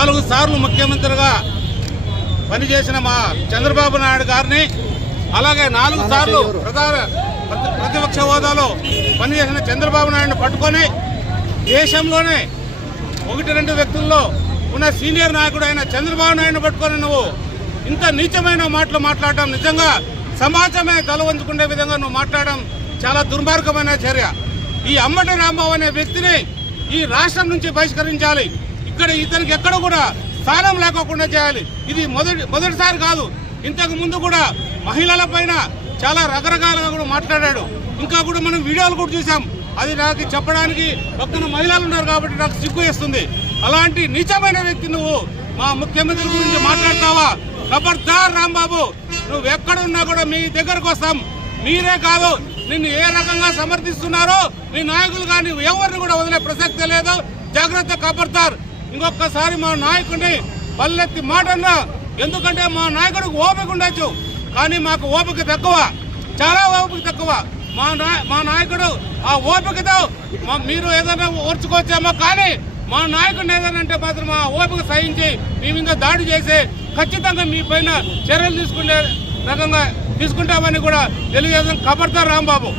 4 సార్లు ముఖ్యమంత్రిగా పనిచేసిన మా చంద్రబాబు నాయుడు గారిని, అలాగే 4 సార్లు ప్రతిపక్ష హోదాలో పనిచేసిన చంద్రబాబు నాయుడుని పట్టుకొని దేశంలోనే 1-2 వ్యక్తుల్లో ఉన్న సీనియర్ నాయకుడు అయిన చంద్రబాబు నాయుడుని పట్టుకొని నువ్వు ఇంత నీచమైన మాటలు మాట్లాడడం, నిజంగా సమాజమే తల వంచుకునే విధంగా నువ్వు మాట్లాడడం చాలా దుర్మార్గమైన చర్య. ఈ అంబటి రాంబాబు అనే వ్యక్తిని ఈ రాష్ట్రం నుంచి బహిష్కరించాలి. ఇతనికి ఎక్కడ కూడా స్థానం లేకోకుండా చేయాలి. ఇది మొదటిసారి కాదు, ఇంతకు ముందు కూడా మహిళల పైన చాలా రకరకాలుగా కూడా మాట్లాడాడు. ఇంకా కూడా మనం వీడియోలు కూడా చూసాం. అది నాకు చెప్పడానికి పక్కన మహిళలు ఉన్నారు కాబట్టి నాకు సిగ్గు వేస్తుంది. అలాంటి నీచమైన వ్యక్తి నువ్వు మా ముఖ్యమంత్రి గురించి మాట్లాడతావా? ఖబర్దార్ రాంబాబు, నువ్వు ఎక్కడున్నా కూడా మీ దగ్గరకు వస్తాం. మీరే కాదు, నిన్ను ఏ రకంగా సమర్థిస్తున్నారో మీ నాయకులు కానీ ఎవరిని కూడా వదిలే ప్రసక్తే లేదు. జాగ్రత్త, ఖబర్దార్. ఇంకొకసారి మా నాయకుడిని పల్లెత్తి మాటన్నా, ఎందుకంటే మా నాయకుడికి ఓపిక ఉండొచ్చు, కానీ మాకు ఓపిక తక్కువ, చాలా ఓపిక తక్కువ. మా నాయకుడు ఆ ఓపికతో మీరు ఏదైనా ఓర్చుకోవచ్చేమో, కానీ మా నాయకుడిని ఏదైనా అంటే మాత్రం మా ఓపిక సహించి మీ మీద దాడి చేసి ఖచ్చితంగా మీ పైన చర్యలు తీసుకునే రకంగా తీసుకుంటామని కూడా తెలియజేస్తాం. ఖబర్దార్ రాంబాబు.